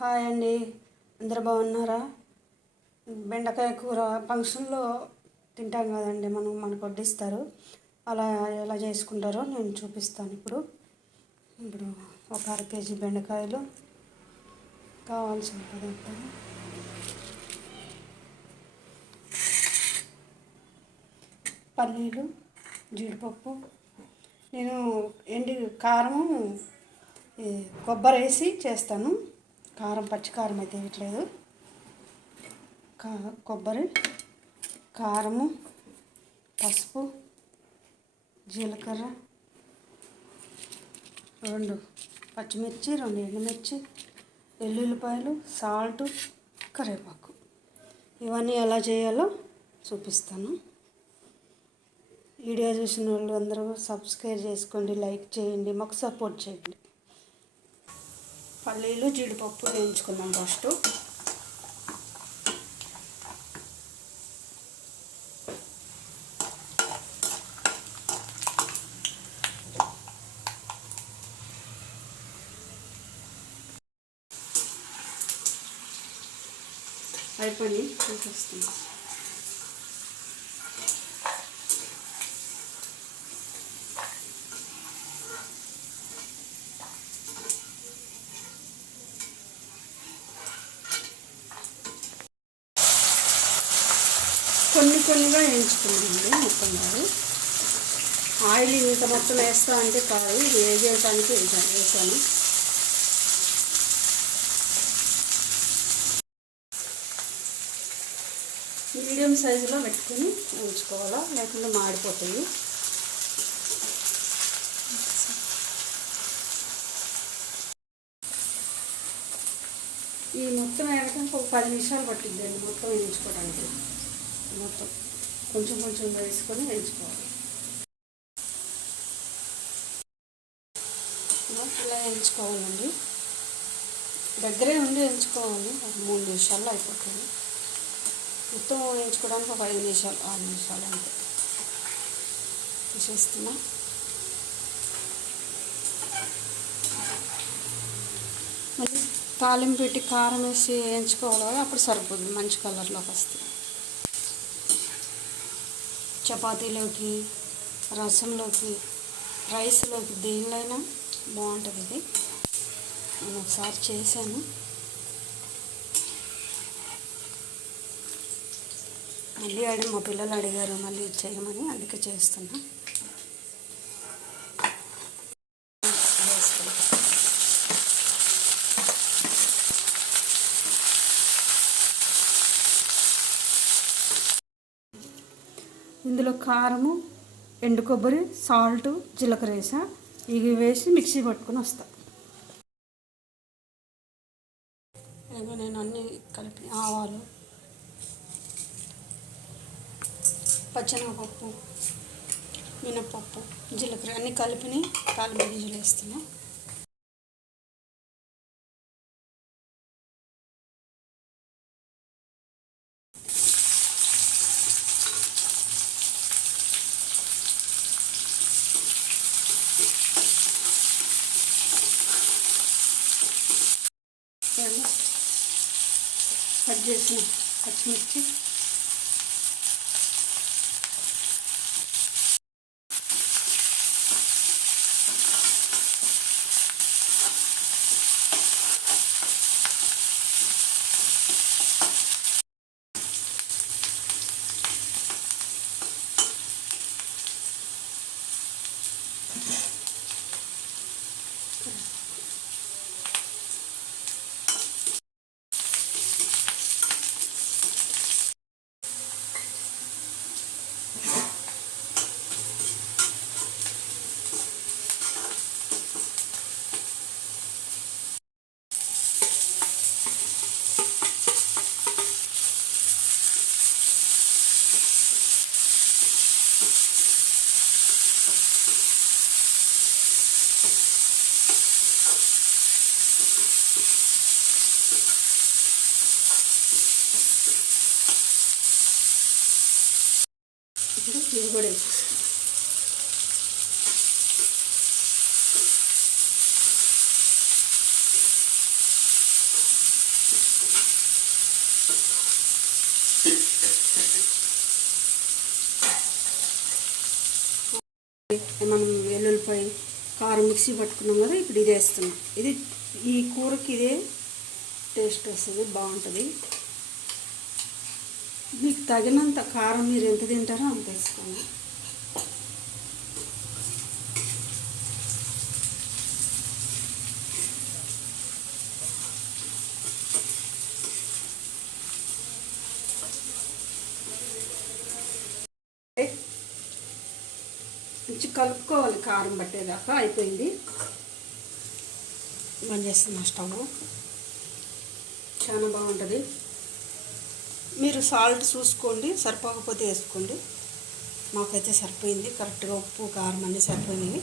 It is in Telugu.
హాయ్ అండి, అందరు బాగున్నారా? బెండకాయ కూర ఫంక్షన్లో తింటాం కదండి, మనకు వడ్డిస్తారు. అలా ఎలా చేసుకుంటారో నేను చూపిస్తాను. ఇప్పుడు ఒక అర కేజీ బెండకాయలు, కావాల్సిన పదార్థాలు: పల్లీలు, జీడిపప్పు. నేను కారము కొబ్బరి వేసి చేస్తాను. పచ్చికారం అయితే వేయట్లేదు. కొబ్బరి, కారము, పసుపు, జీలకర్ర, 2 పచ్చిమిర్చి, 2 ఎండుమిర్చి, వెల్లుల్లిపాయలు, సాల్ట్, కరివేపాకు. ఇవన్నీ ఎలా చేయాలో చూపిస్తాను. వీడియో చూసిన వాళ్ళు అందరూ సబ్స్క్రైబ్ చేసుకోండి, లైక్ చేయండి, మాకు సపోర్ట్ చేయండి. పల్లీలు, జీడిపప్పు వేయించుకుందాం ఫస్ట్. అయిపోయి చూపిస్తుంది. కొన్నిగా వేయించుకున్నామండి. మొత్తం కాదు, ఆయిల్ ఇంత మొత్తం వేస్తా అంటే కాదు, ఇది వేయడానికి వేసాను. మీడియం సైజులో పెట్టుకుని ఉంచుకోవాలా, లేకుండా మాడిపోతాయి. ఈ మొత్తం వేయడానికి ఒక 10 నిమిషాలు పట్టిద్దండి, మొత్తం వేయించుకోవడానికి. మొత్తం కొంచెం వేసుకొని వేయించుకోవాలి. ఇలా వేయించుకోవాలండి, దగ్గరే ఉండి వేయించుకోవాలి. ఒక 3 నిమిషాల్లో అయిపోతుంది. మొత్తం వేయించుకోవడానికి ఒక 5 నిమిషాలు 6 నిమిషాలు అంతే. తీసేస్తున్నా. మళ్ళీ తాలింపు పెట్టి కారం వేసి వేయించుకోవాలి కదా, అప్పుడు సరిపోతుంది, మంచి కలర్లోకి వస్తుంది. చపాతీలోకి, రసంలోకి, రైస్లోకి, దేనిలైనా బాగుంటుంది ఇది. నేను ఒకసారి చేశాను. మళ్ళీ మా పిల్లలు అడిగారు మళ్ళీ చేయమని, అందుకే చేస్తున్నా. ఇందులో కారము, ఎండు కొబ్బరి, సాల్ట్, జీలకర్ర వేసా. ఇవి వేసి మిక్సీ పట్టుకొని వస్తా. నేను అన్నీ కలిపి, ఆవాలు, పచ్చెనగపప్పు, మినప్పప్పు, జీలకర్ర అన్నీ కలిపిని తాలింపు గింజలు వేస్తున్నా. కట్ చేసిన పచ్చిమిర్చి, ఇది కూడా వేసేస్తాను. మనం వెల్లుల్లిపాయ కారం మిక్సీ పట్టుకున్నాం కదా, ఇప్పుడు ఇది వేస్తున్నాం. ఇది ఈ కూరకి ఇదే టేస్ట్ వస్తుంది, బాగుంటుంది. మీకు తగినంత కారం మీరు ఎంత తింటారో అంత వేసుకోండి. మంచి కలుపుకోవాలి, కారం పట్టేదాకా. అయిపోయింది, బంద్ చేస్తున్నా స్టవ్. చాలా బాగుంటుంది. మీరు సాల్ట్ చూసుకోండి, సరిపోకపోతే వేసుకోండి. మాకైతే సరిపోయింది, కరెక్ట్గా ఉప్పు కారం అన్నీ సరిపోయినాయి.